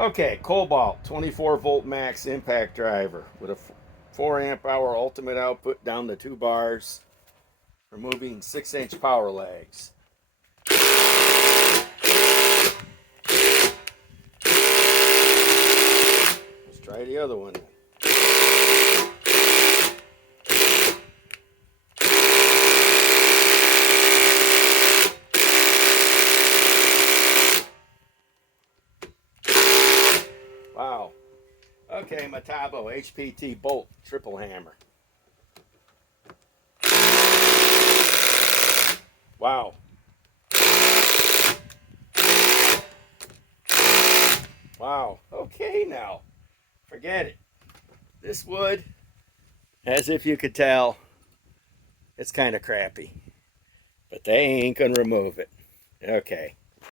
Okay, Kobalt 24 volt max impact driver with a 4 amp hour ultimate output down to 2 bars, removing 6-inch power lags. Let's try the other one. Wow. Okay, Metabo HPT bolt triple hammer. Wow. Wow. Okay now. Forget it. This wood, as if you could tell, it's kind of crappy. But they ain't gonna remove it. Okay.